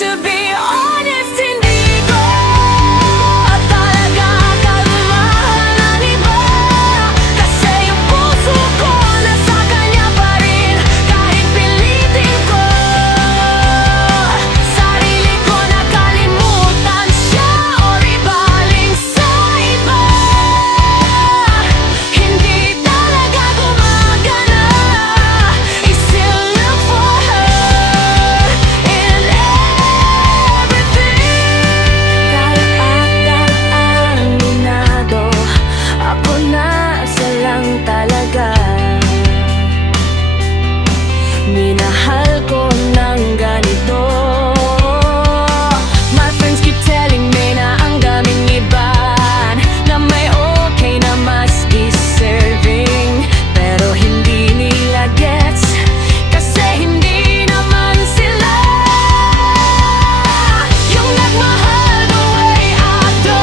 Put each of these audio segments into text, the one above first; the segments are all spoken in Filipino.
To be honest, hindi ko talaga kalmahan ang iba. Kasi yung puso ko nasa kanya pa rin. Kahit pilitin ko sarili ko, nakalimutan siya o ibaling sa iba. Hindi talaga gumagana. I still look for her in everything. Kahit aminado, ako nasa lang talaga. Minahal ko ng ganito. My friends keep telling me na ang daming iban, na may okay na mas deserving. Pero hindi nila gets, kasi hindi naman sila yung nagmahal the way I do.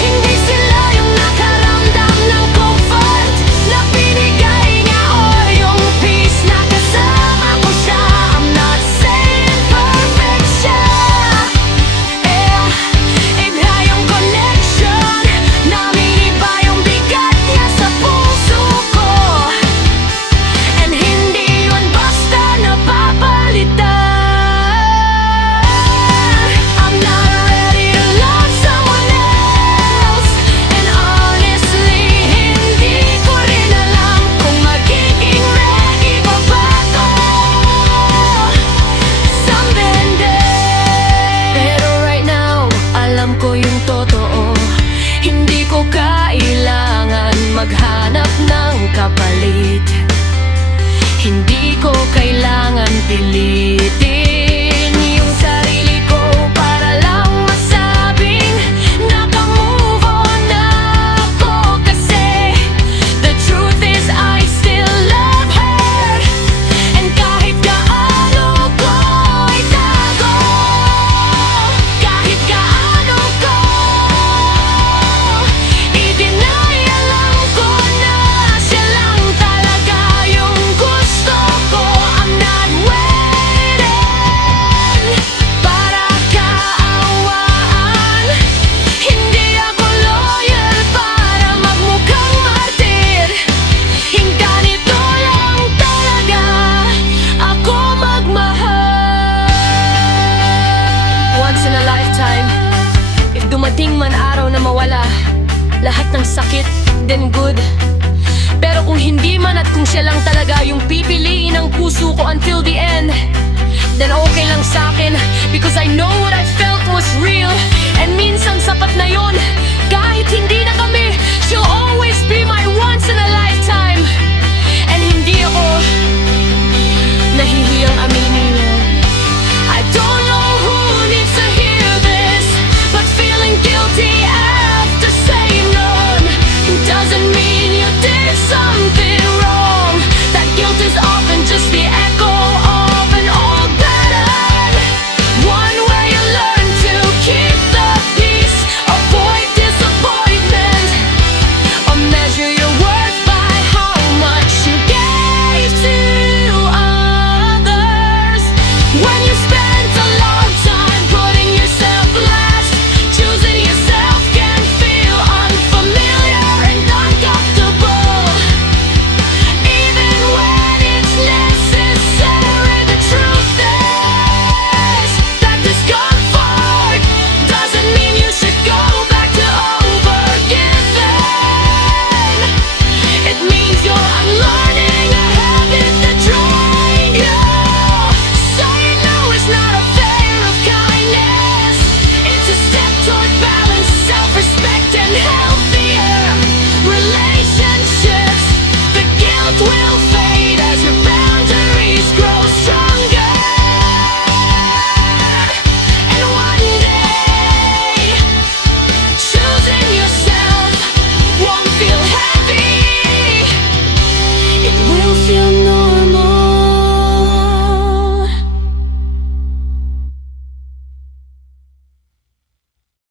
Hindi sila yung nakaramdam ng comfort na binigay niya, or yung peace na kasama ko siya. I'm not saying perfect siya, iba yung connection namin, iba yung bigat niya sa puso ko. And hindi yun basta napapalitan. I'm not ready to love someone else. And honestly, hindi ko rin alam kung magiging ready pa ba to someday. Pero right now, alam ko yung totoo. Hindi ko kailangan maghanap ng kapalit. Hindi ko kailangan pilitin yung sarili ko para lang masabing naka-move on na ako. Kasi the truth is I still love her. And kahit gaano ko itago, kahit gaano ko i-deny, alam ko na siya lang talaga yung gusto ko. I'm not waiting para kaawaan. Hindi ako loyal para magmukhang martir. Yung ganito lang talaga ako magmahal. Once in a lifetime, if dumating man araw na mawala lahat ng sakit, then good. Pero kung hindi man, at kung siya lang talaga yung pipiliin ng puso ko until the end, then okay lang sa'kin. Because I know what I felt was real. And minsan sapat na yun